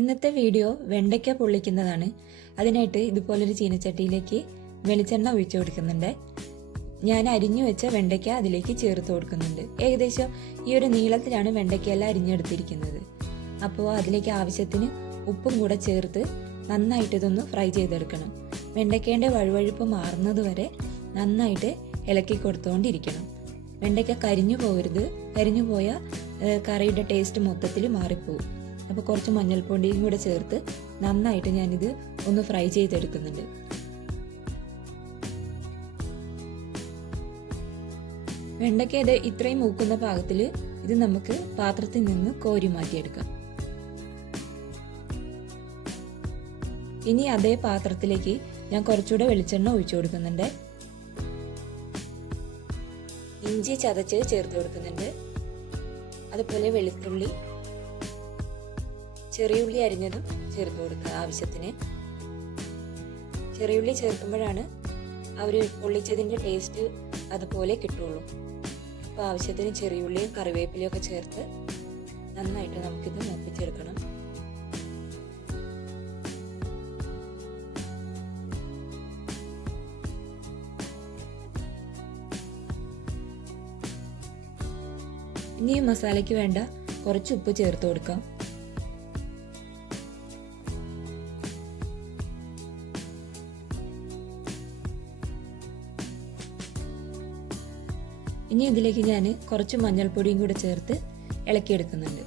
ഇന്നത്തെ വീഡിയോ വെണ്ടയ്ക്ക പൊള്ളിക്കുന്നതാണ്. അതിനായിട്ട് ഇതുപോലൊരു ചീനച്ചട്ടിയിലേക്ക് വെളിച്ചെണ്ണ ഒഴിച്ചു കൊടുക്കുന്നുണ്ട്. ഞാൻ അരിഞ്ഞു വെച്ച വെണ്ടയ്ക്ക അതിലേക്ക് ചേർത്ത് കൊടുക്കുന്നുണ്ട്. ഏകദേശം ഈ ഒരു നീളത്തിലാണ് വെണ്ടയ്ക്കയെല്ലാം അരിഞ്ഞെടുത്തിരിക്കുന്നത്. അപ്പോൾ അതിലേക്ക് ആവശ്യത്തിന് ഉപ്പും കൂടെ ചേർത്ത് നന്നായിട്ട് ഇതൊന്ന് ഫ്രൈ ചെയ്തെടുക്കണം. വെണ്ടയ്ക്കേൻ്റെ വഴുവഴുപ്പ് മാറുന്നത് വരെ നന്നായിട്ട് ഇളക്കി കൊടുത്തുകൊണ്ടിരിക്കണം. വെണ്ടയ്ക്ക കരിഞ്ഞു പോകരുത്. കരിഞ്ഞു പോയാൽ കറിയുടെ ടേസ്റ്റ് മൊത്തത്തിൽ മാറിപ്പോവും. അപ്പോൾ കുറച്ച് മഞ്ഞൾപ്പൊടിയും കൂടെ ചേർത്ത് നന്നായിട്ട് ഞാനിത് ഒന്ന് ഫ്രൈ ചെയ്തെടുക്കുന്നുണ്ട്. വെണ്ടയ്ക്ക ഇത് ഇത്രയും മൂക്കുന്ന പാകത്തിൽ ഇത് നമുക്ക് പാത്രത്തിൽ നിന്ന് കോരി മാറ്റിയെടുക്കാം. ഇനി അതേ പാത്രത്തിലേക്ക് ഞാൻ കുറച്ചുകൂടെ വെളിച്ചെണ്ണ ഒഴിച്ചു കൊടുക്കുന്നുണ്ട്. ഇഞ്ചി ചതച്ച് ചേർത്ത് കൊടുക്കുന്നുണ്ട്. അതുപോലെ വെളുത്തുള്ളി, ചെറിയുള്ളി അരിഞ്ഞതും ചേർത്ത് കൊടുക്കുക ആവശ്യത്തിന്. ചെറിയുള്ളി ചേർക്കുമ്പോഴാണ് അവർ പൊള്ളിച്ചതിൻ്റെ ടേസ്റ്റ് അതുപോലെ കിട്ടുള്ളൂ. അപ്പോൾ ആവശ്യത്തിന് ചെറിയുള്ളിയും കറിവേപ്പിലയും ഒക്കെ ചേർത്ത് നന്നായിട്ട് നമുക്കിത് മൂപ്പിച്ചെടുക്കണം. ഇനി മസാലയ്ക്ക് വേണ്ട കുറച്ച് ഉപ്പ് ചേർത്ത് കൊടുക്കാം. ഇനി ഇതിലേക്ക് ഞാൻ കുറച്ച് മഞ്ഞൾപ്പൊടിയും കൂടെ ചേർത്ത് ഇളക്കിയെടുക്കുന്നുണ്ട്.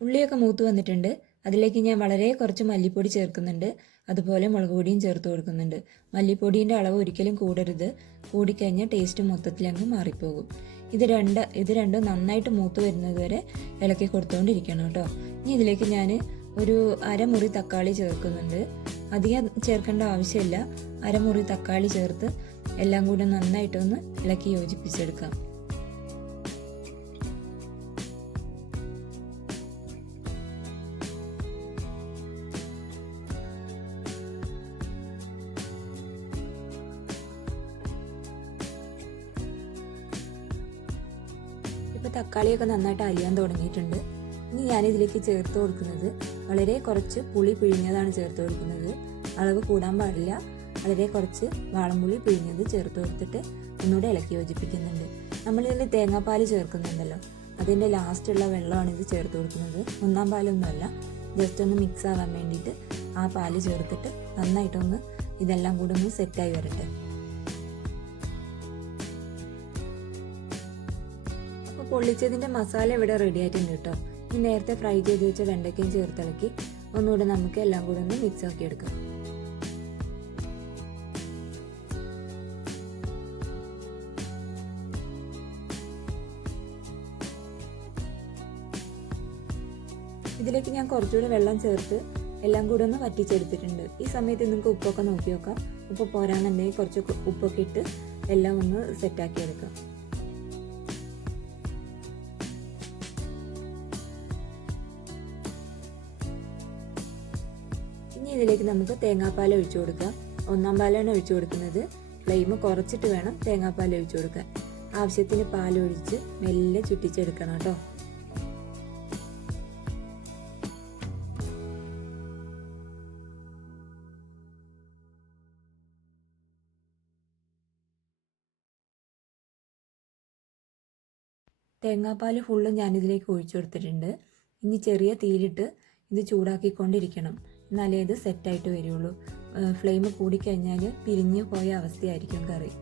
ഉള്ളിയൊക്കെ മൂത്ത് വന്നിട്ടുണ്ട്. അതിലേക്ക് ഞാൻ വളരെ കുറച്ച് മല്ലിപ്പൊടി ചേർക്കുന്നുണ്ട്. അതുപോലെ മുളക് പൊടിയും ചേർത്ത് കൊടുക്കുന്നുണ്ട്. മല്ലിപ്പൊടീൻ്റെ അളവ് ഒരിക്കലും കൂടരുത്. കൂടിക്കഴിഞ്ഞാൽ ടേസ്റ്റ് മൊത്തത്തിൽ അങ്ങ് മാറിപ്പോകും. ഇത് രണ്ടും നന്നായിട്ട് മൂത്ത് വരുന്നത് വരെ ഇളക്കി കൊടുത്തുകൊണ്ടിരിക്കണം കേട്ടോ. ഇനി ഇതിലേക്ക് ഞാൻ ഒരു അരമുറി തക്കാളി ചേർക്കുന്നുണ്ട്. അധികം ചേർക്കേണ്ട ആവശ്യമില്ല. അരമുറി തക്കാളി ചേർത്ത് എല്ലാം കൂടെ നന്നായിട്ടൊന്ന് ഇളക്കി യോജിപ്പിച്ചെടുക്കാം. ഇപ്പോൾ തക്കാളിയൊക്കെ നന്നായിട്ട് അലിയാൻ തുടങ്ങിയിട്ടുണ്ട്. ഇനി ഞാനിതിലേക്ക് ചേർത്ത് കൊടുക്കുന്നത് വളരെ കുറച്ച് പുളി പിഴിഞ്ഞതാണ് ചേർത്ത് കൊടുക്കുന്നത്. അളവ് കൂടാൻ പാടില്ല. വളരെ കുറച്ച് വാളംപുളി പിഴിഞ്ഞത് ചേർത്ത് കൊടുത്തിട്ട് ഒന്നുകൂടെ ഇളക്കി യോജിപ്പിക്കുന്നുണ്ട്. നമ്മളിതിൽ തേങ്ങാപ്പാൽ ചേർക്കുന്നുണ്ടല്ലോ, അതിൻ്റെ ലാസ്റ്റുള്ള വെള്ളമാണ് ഇത് ചേർത്ത് കൊടുക്കുന്നത്. ഒന്നാം പാലൊന്നുമല്ല, ജസ്റ്റ് ഒന്ന് മിക്സ് ആവാൻ വേണ്ടിയിട്ട് ആ പാല് ചേർത്തിട്ട് നന്നായിട്ടൊന്ന് ഇതെല്ലാം കൂടെ ഒന്ന് സെറ്റായി വരട്ടെ. പൊള്ളിച്ചതിൻ്റെ മസാല ഇവിടെ റെഡി ആയിട്ടുണ്ട് കേട്ടോ. ഈ നേരത്തെ ഫ്രൈ ചെയ്ത് വെച്ച വെണ്ടയ്ക്കയും ചേർത്തിളക്കി ഒന്നുകൂടെ നമുക്ക് എല്ലാം കൂടെ ഒന്ന് മിക്സ് ആക്കി എടുക്കാം. ഇതിലേക്ക് ഞാൻ കുറച്ചുകൂടെ വെള്ളം ചേർത്ത് എല്ലാം കൂടെ ഒന്ന് വറ്റിച്ചെടുത്തിട്ടുണ്ട്. ഈ സമയത്ത് നിങ്ങൾക്ക് ഉപ്പൊക്കെ നോക്കി നോക്കാം. ഉപ്പ് പോരാന്നുണ്ടെങ്കിൽ കുറച്ച് ഉപ്പൊക്കെ ഇട്ട് എല്ലാം ഒന്ന് സെറ്റാക്കി എടുക്കാം. ഇനി ഇതിലേക്ക് നമുക്ക് തേങ്ങാപ്പാൽ ഒഴിച്ചു കൊടുക്കാം. ഒന്നാം പാലാണ് ഒഴിച്ചു കൊടുക്കുന്നത്. ഫ്ലെയിം കുറച്ചിട്ട് വേണം തേങ്ങാപ്പാൽ ഒഴിച്ചു കൊടുക്കാൻ. ആവശ്യത്തിന് പാലൊഴിച്ച് മെല്ലെ ചുറ്റിച്ചെടുക്കണം കേട്ടോ. തേങ്ങാപ്പാൽ ഫുള്ളും ഞാനിതിലേക്ക് ഒഴിച്ചു കൊടുത്തിട്ടുണ്ട്. ഇനി ചെറിയ തീയിലിട്ട് ഇത് ചൂടാക്കിക്കൊണ്ടിരിക്കണം. എന്നാലേ ഇത് സെറ്റായിട്ട് വരുള്ളൂ. ഫ്ലെയിം കൂടിക്കഴിഞ്ഞാൽ പിരിഞ്ഞു പോയ അവസ്ഥയായിരിക്കും കറി.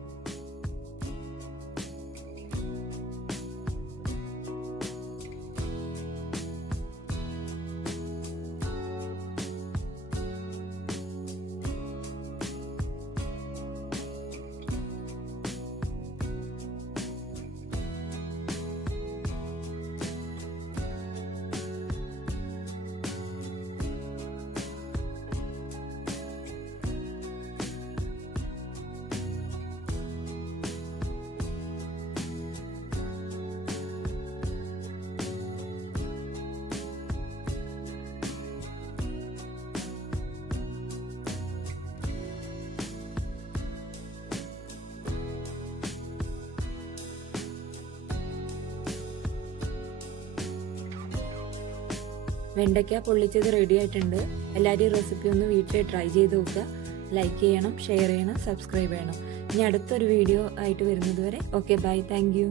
വെണ്ടയ്ക്ക പൊള്ളിച്ചത് റെഡി ആയിട്ടുണ്ട്. എല്ലാവരും ഈ റെസിപ്പി ഒന്ന് വീട്ടിൽ ട്രൈ ചെയ്ത് നോക്കുക. ലൈക്ക് ചെയ്യണം, ഷെയർ ചെയ്യണം, സബ്സ്ക്രൈബ് ചെയ്യണം. ഇനി അടുത്തൊരു വീഡിയോ ആയിട്ട് വരുന്നത് വരെ ഓക്കെ, ബൈ, താങ്ക് യു.